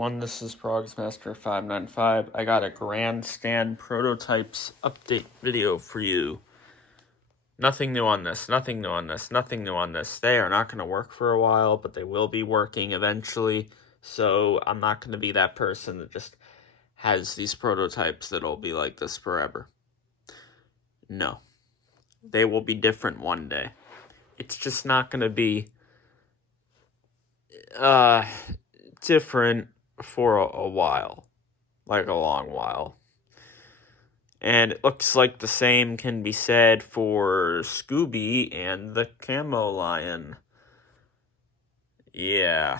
everyone, this is Progsmaster595. I got a Grandstand prototypes update video for you. Nothing new on this, nothing new on this, nothing new on this. They are not going to work for a while, but they will be working eventually. So I'm not going to be that person that just has these prototypes that'll be like this forever. No. They will be different one day. It's just not going to be different for a while, like a long while. And it looks like the same can be said for Scooby and the Camo lion. Yeah.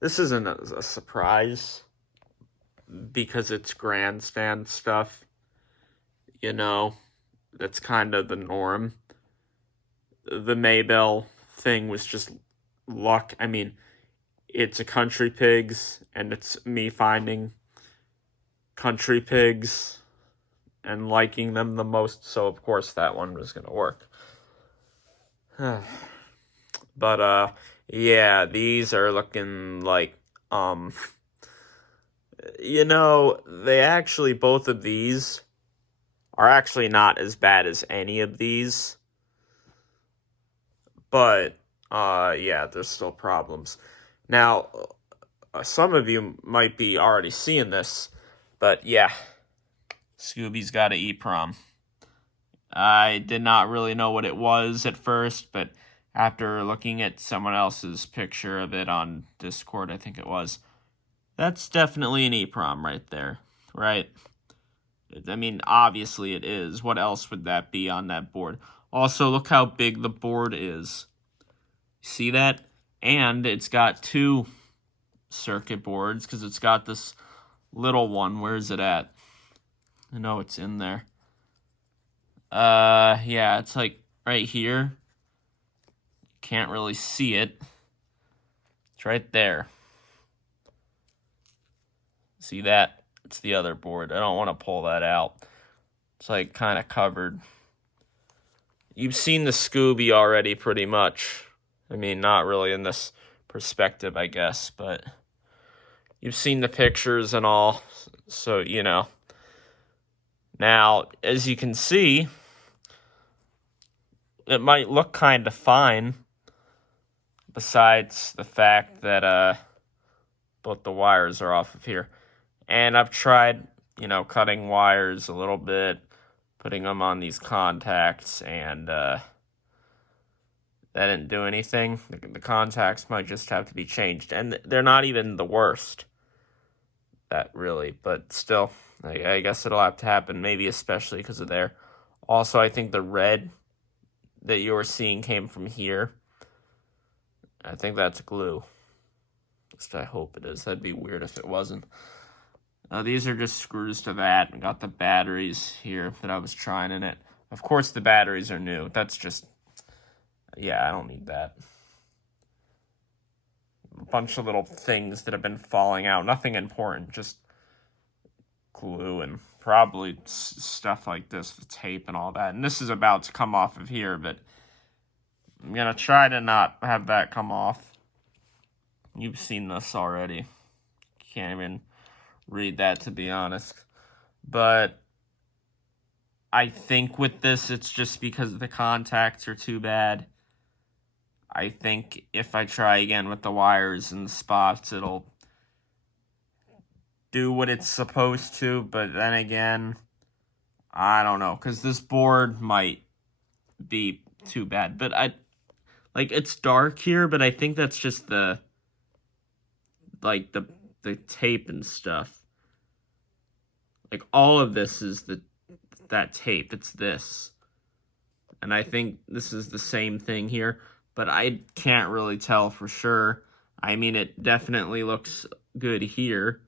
This isn't a surprise because it's Grandstand stuff. You know, that's kind of the norm. The Maybell thing was just luck. I mean, it's a country pigs, and it's me finding country pigs and liking them the most, so of course that one was gonna work. But yeah, these are looking like you know, they actually, both of these are actually not as bad as any of these, but yeah, there's still problems. Now, some of you might be already seeing this, but yeah, Scooby's got an EEPROM. I did not really know what it was at first, but after looking at someone else's picture of it on Discord, I think it was, that's definitely an EEPROM right there, right? I mean, obviously it is. What else would that be on that board? Also, look how big the board is. See that? And it's got two circuit boards because it's got this little one. Where is it at? I know it's in there. Yeah, it's like right here. Can't really see it. It's right there. See that? It's the other board. I don't want to pull that out. It's like kind of covered. You've seen the Scooby already pretty much. I mean, not really in this perspective, I guess, but you've seen the pictures and all, so you know. Now, as you can see, it might look kind of fine, besides the fact that both the wires are off of here. And I've tried, you know, cutting wires a little bit, putting them on these contacts, and that didn't do anything. The contacts might just have to be changed, and they're not even the worst. That really, but still, I guess it'll have to happen, maybe especially because of there. Also, I think the red that you were seeing came from here. I think that's glue. At least I hope it is. That'd be weird if it wasn't. These are just screws to that. I got the batteries here that I was trying in it. Of course, the batteries are new. That's just, yeah, I don't need that. A bunch of little things that have been falling out. Nothing important, just glue and probably stuff like this, the tape and all that. And this is about to come off of here, but I'm going to try to not have that come off. You've seen this already. Can't even read that, to be honest. But I think with this, it's just because the contacts are too bad. I think if I try again with the wires and the spots, it'll do what it's supposed to. But then again, I don't know, because this board might be too bad. But it's dark here, but I think that's just the tape and stuff. Like, all of this is that tape. It's this. And I think this is the same thing here, but I can't really tell for sure. I mean, it definitely looks good here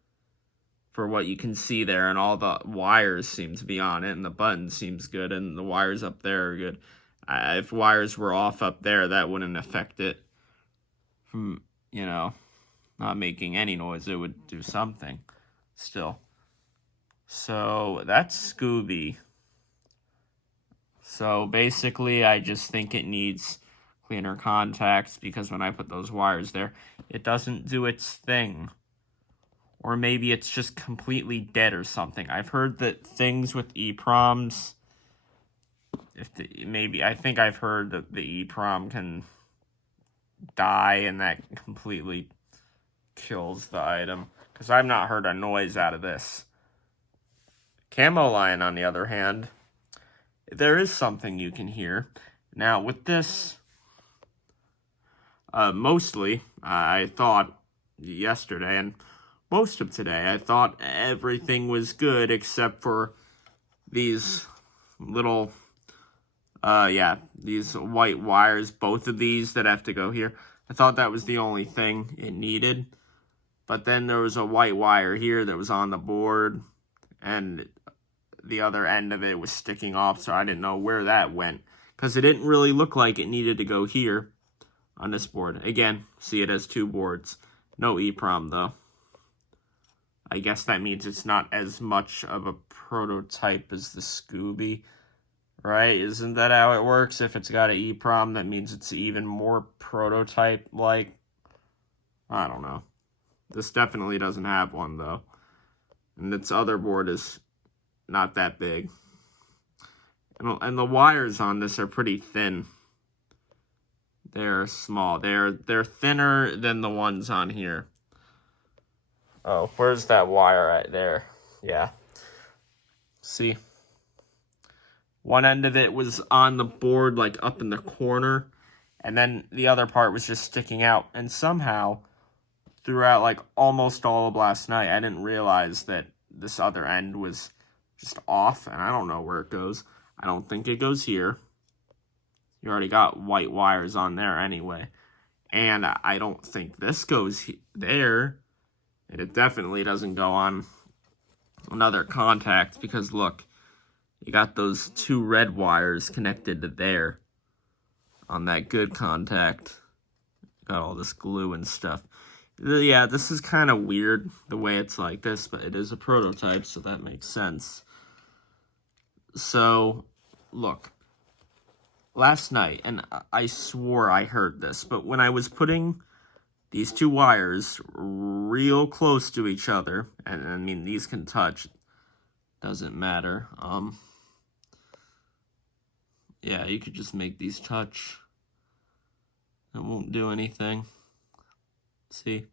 for what you can see there, and all the wires seem to be on it, and the button seems good, and the wires up there are good. If wires were off up there, that wouldn't affect it from, you know, not making any noise. It would do something still. So that's Scooby. So basically, I just think it needs cleaner contacts because when I put those wires there, it doesn't do its thing. or maybe it's just completely dead or something. I've heard that things with EEPROMs, I think I've heard that the EEPROM can die and that completely kills the item. Because I've not heard a noise out of this. Camo Lion, on the other hand, there is something you can hear. Now, with this, mostly, I thought yesterday and most of today, I thought everything was good except for these little, these white wires, both of these that have to go here. I thought that was the only thing it needed. But then there was a white wire here that was on the board, and the other end of it was sticking off, so I didn't know where that went. Because it didn't really look like it needed to go here on this board. Again, see, it has 2 boards. No EEPROM, though. I guess that means it's not as much of a prototype as the Scooby, right? Isn't that how it works? If it's got an EEPROM, that means it's even more prototype-like. I don't know. This definitely doesn't have one, though. And its other board is not that big. And the wires on this are pretty thin. They're small. They're thinner than the ones on here. Oh, where's that wire right there? Yeah. See? One end of it was on the board, like up in the corner. And then the other part was just sticking out. And somehow, throughout like almost all of last night, I didn't realize that this other end was just off. And I don't know where it goes. I don't think it goes here. You already got white wires on there anyway. And I don't think this goes there. And it definitely doesn't go on another contact because, look, you got those 2 red wires connected to there on that good contact. Got all this glue and stuff. Yeah, this is kind of weird the way it's like this, but it is a prototype, so that makes sense. So, look, last night, and I swore I heard this, but when I was putting these 2 wires real close to each other, and I mean, these can touch, doesn't matter. Yeah, you could just make these touch. It won't do anything. See?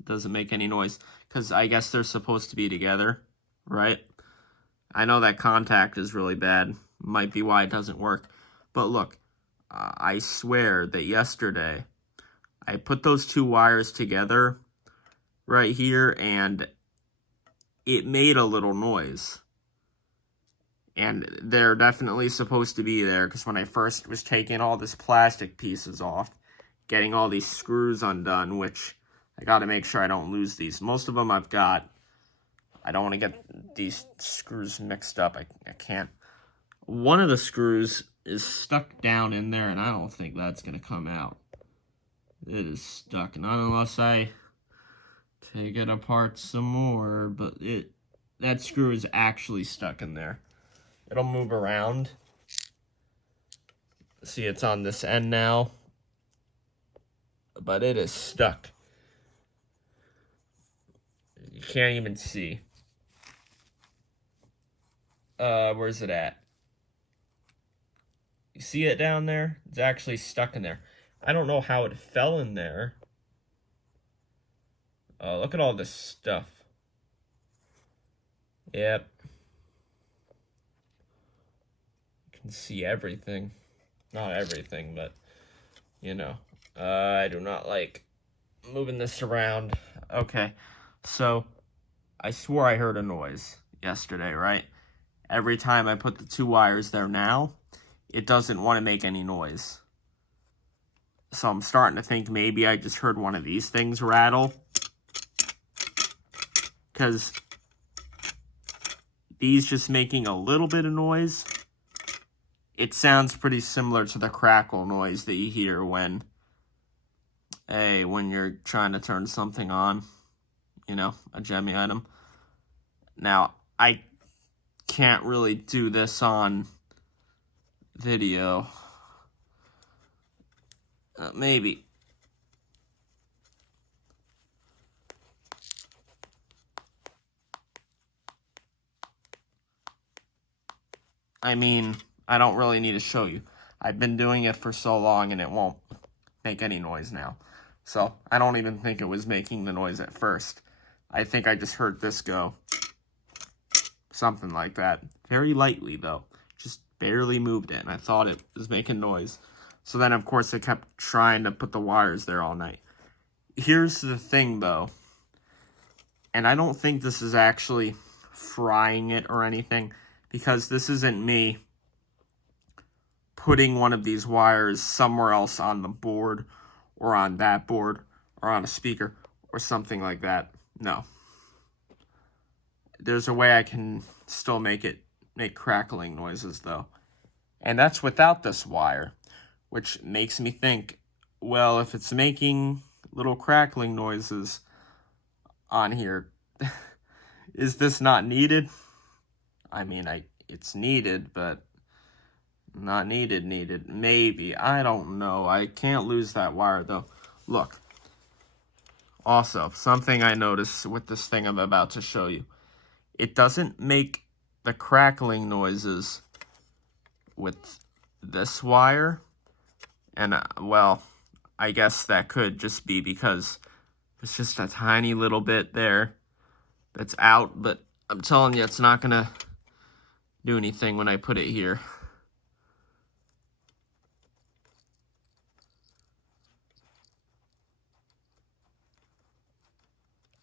It doesn't make any noise, because I guess they're supposed to be together, right? I know that contact is really bad. Might be why it doesn't work. But look, I swear that yesterday I put those 2 wires together right here and it made a little noise. And they're definitely supposed to be there because when I first was taking all this plastic pieces off, getting all these screws undone, which I got to make sure I don't lose these. Most of them I've got. I don't want to get these screws mixed up. I can't. One of the screws is stuck down in there, and I don't think that's going to come out. It is stuck, not unless I take it apart some more, but that screw is actually stuck in there. It'll move around. See, it's on this end now, but it is stuck. You can't even see. Where's it at? You see it down there? It's actually stuck in there. I don't know how it fell in there. Look at all this stuff. Yep. You can see everything. Not everything, but, you know. I do not like moving this around. Okay, so I swore I heard a noise yesterday, right? Every time I put the 2 wires there now, it doesn't want to make any noise. So I'm starting to think maybe I just heard one of these things rattle. Because these just making a little bit of noise, it sounds pretty similar to the crackle noise that you hear when you're trying to turn something on, you know, a Gemmy item. Now, I can't really do this on video. Maybe. I mean, I don't really need to show you. I've been doing it for so long and it won't make any noise now. So, I don't even think it was making the noise at first. I think I just heard this go. Something like that. Very lightly, though. Just barely moved it, and I thought it was making noise. So then, of course, I kept trying to put the wires there all night. Here's the thing, though. And I don't think this is actually frying it or anything, because this isn't me putting one of these wires somewhere else on the board or on that board or on a speaker or something like that. No. There's a way I can still make crackling noises, though. And that's without this wire, which makes me think, well, if it's making little crackling noises on here, is this not needed? I mean, it's needed, but not needed. Maybe. I don't know. I can't lose that wire, though. Look. Also, something I noticed with this thing I'm about to show you. It doesn't make the crackling noises with this wire. And, well, I guess that could just be because it's just a tiny little bit there that's out. But I'm telling you, it's not going to do anything when I put it here.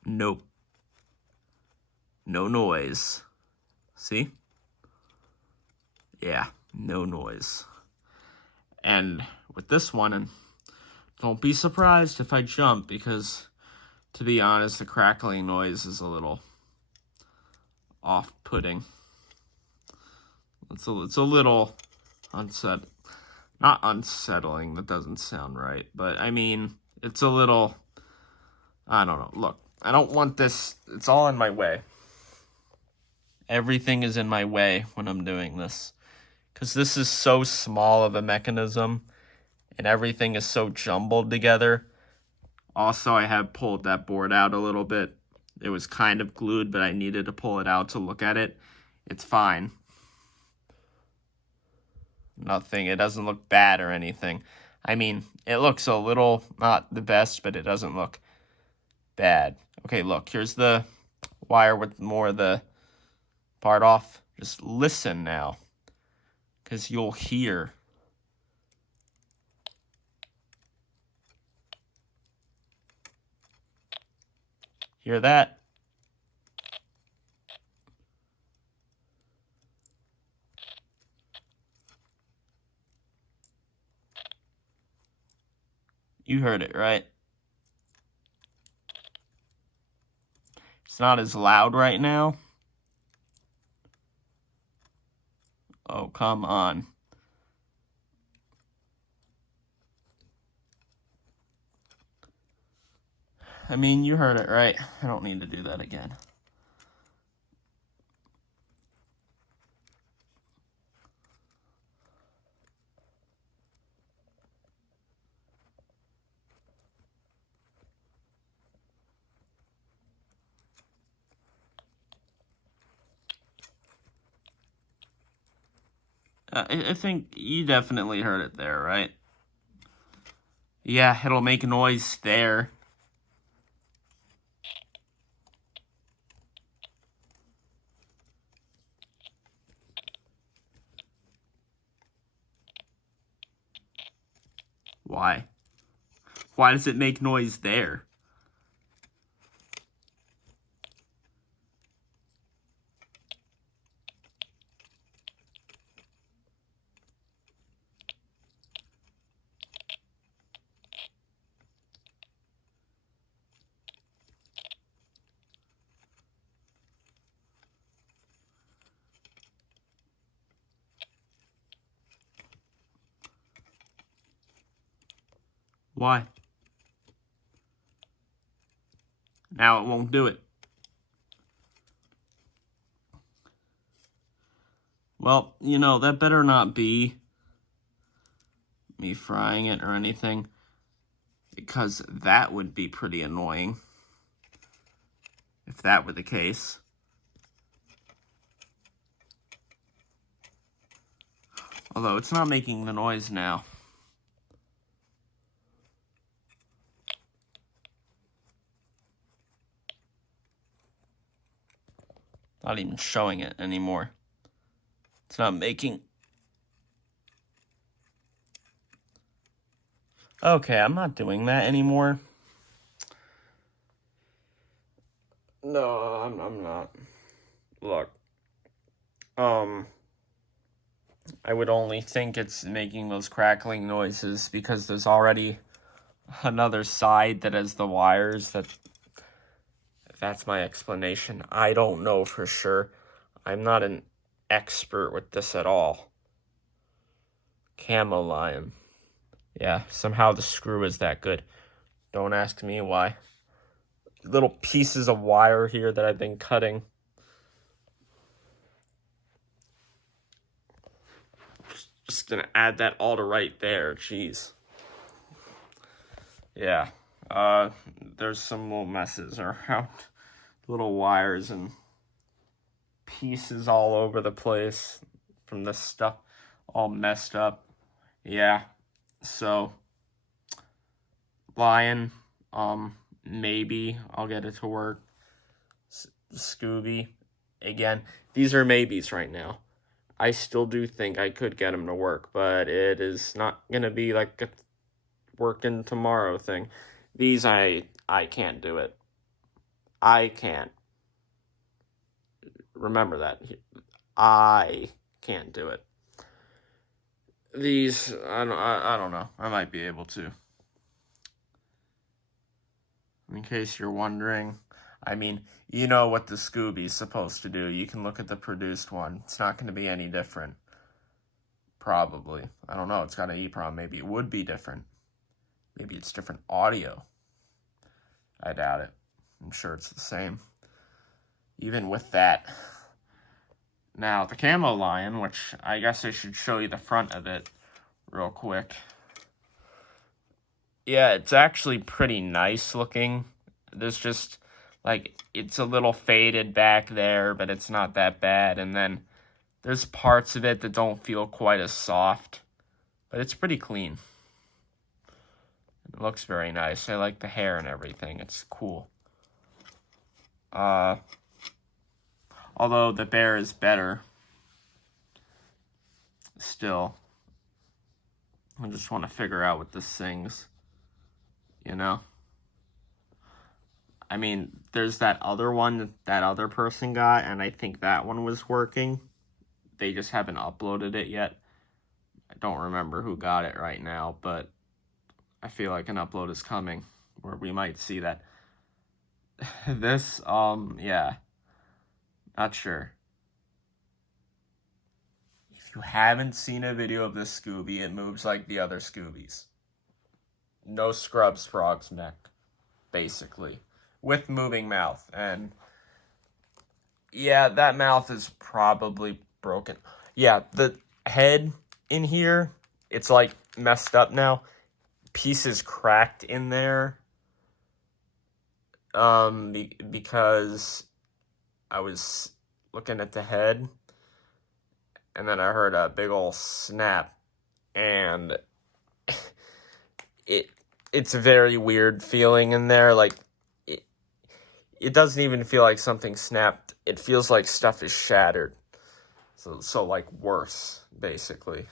Nope. No noise. See? Yeah, no noise. And with this one, and don't be surprised if I jump, because to be honest, the crackling noise is a little off-putting. It's a little not unsettling, that doesn't sound right, but I mean, it's a little, I don't know. Look, I don't want this, it's all in my way. Everything is in my way when I'm doing this, because this is so small of a mechanism, and everything is so jumbled together. Also, I have pulled that board out a little bit. It was kind of glued, but I needed to pull it out to look at it. It's fine. Nothing, it doesn't look bad or anything. I mean, it looks a little, not the best, but it doesn't look bad. Okay, look, here's the wire with more of the part off. Just listen now, because you'll hear. Hear that? You heard it, right? It's not as loud right now. Oh, come on. I mean, you heard it, right? I don't need to do that again. I think you definitely heard it there, right? Yeah, it'll make noise there. Why? Why does it make noise there? Why? Now it won't do it. Well, you know, that better not be me frying it or anything, because that would be pretty annoying if that were the case. Although it's not making the noise now. Not even showing it anymore. It's not making... Okay, I'm not doing that anymore. No, I'm not. Look. I would only think it's making those crackling noises because there's already another side that has the wires. That's my explanation. I don't know for sure. I'm not an expert with this at all. Camo lion. Yeah, somehow the screw is that good. Don't ask me why. Little pieces of wire here that I've been cutting. Just gonna add that all to right there. Jeez. Yeah. There's some little messes around. Little wires and pieces all over the place from this stuff. All messed up. Yeah. So, Lion, maybe I'll get it to work. Scooby, again, these are maybes right now. I still do think I could get them to work, but it is not going to be like a working tomorrow thing. These, I can't do it. I can't. Remember that. I can't do it. These, I don't know. I might be able to. In case you're wondering, I mean, you know what the Scooby's supposed to do. You can look at the produced one. It's not going to be any different. Probably. I don't know. It's got an EEPROM. Maybe it would be different. Maybe it's different audio. I doubt it. I'm sure it's the same. Even with that. Now, the Camo Lion, which I guess I should show you the front of it real quick. Yeah, it's actually pretty nice looking. There's just, like, it's a little faded back there, but it's not that bad. And then there's parts of it that don't feel quite as soft, but it's pretty clean. It looks very nice. I like the hair and everything. It's cool. Although the bear is better. Still. I just want to figure out what this sings. You know? I mean, there's that other one that other person got, and I think that one was working. They just haven't uploaded it yet. I don't remember who got it right now, but I feel like an upload is coming where we might see that. This, yeah. Not sure. If you haven't seen a video of this Scooby, it moves like the other Scoobies. No scrubs, frog's neck, basically. With moving mouth. And yeah, that mouth is probably broken. Yeah, the head in here, it's like messed up now. Pieces cracked in there. Because I was looking at the head, and then I heard a big old snap, and it's a very weird feeling in there. Like, it doesn't even feel like something snapped. It feels like stuff is shattered. So like worse, basically.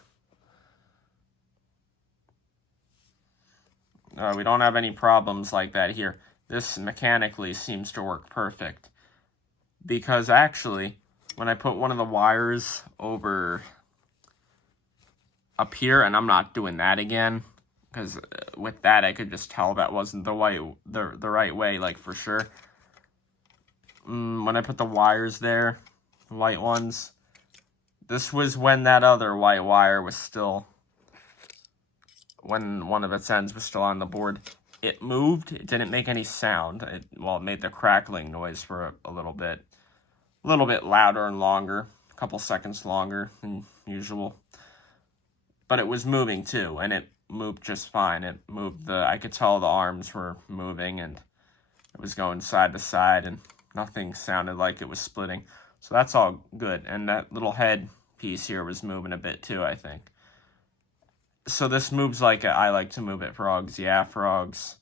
We don't have any problems like that here. This mechanically seems to work perfect. Because actually, when I put one of the wires over up here, and I'm not doing that again, because with that I could just tell that wasn't the right way, like for sure. When I put the wires there, the white ones, this was when that other white wire was still, when one of its ends was still on the board. It moved. It didn't make any sound. It made the crackling noise for a little bit louder and longer, a couple seconds longer than usual. But it was moving too, and it moved just fine. It moved I could tell the arms were moving, and it was going side to side, and nothing sounded like it was splitting. So that's all good. And that little head piece here was moving a bit too, I think. So this moves like I like to move it, frogs. Yeah, frogs.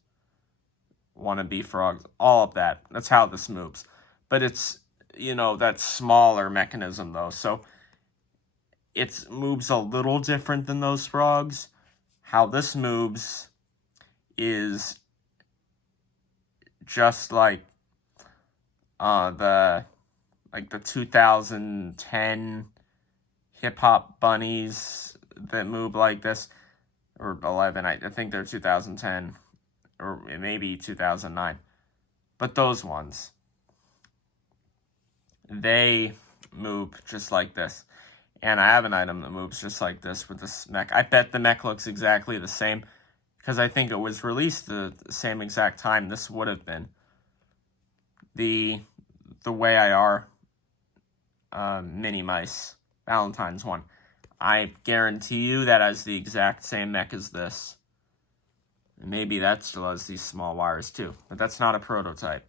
Wannabe frogs. All of that. That's how this moves. But it's, that smaller mechanism, though. So it moves a little different than those frogs. How this moves is just like the 2010 hip hop bunnies that move like this, or 11. I think they're 2010, or maybe 2009. But those ones, they move just like this. And I have an item that moves just like this with this mech. I bet the mech looks exactly the same, because I think it was released the same exact time this would have been. The way I are mini mice Valentine's one. I guarantee you that has the exact same mech as this. And maybe that still has these small wires too, but that's not a prototype.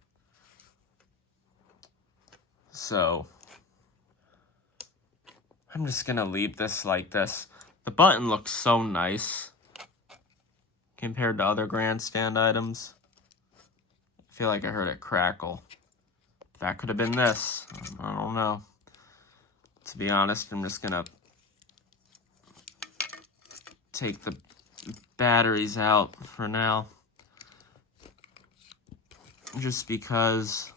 So I'm just gonna leave this like this. The button looks so nice compared to other Grandstand items. I feel like I heard it crackle. That could have been this. I don't know. To be honest, I'm just gonna take the batteries out for now. Just because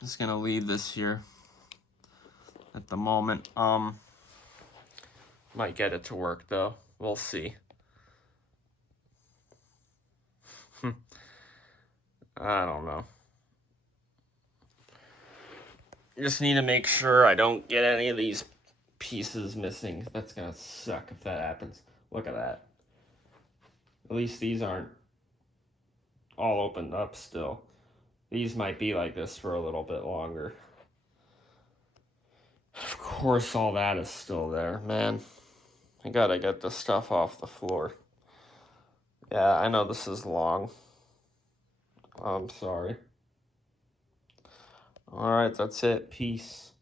I'm just gonna leave this here at the moment. Might get it to work though. We'll see. I don't know. Just need to make sure I don't get any of these pieces missing. That's gonna suck if that happens. Look at that. At least these aren't all opened up still. These might be like this for a little bit longer. Of course all that is still there, man. I gotta get this stuff off the floor. Yeah, I know this is long. I'm sorry. Alright, that's it. Peace.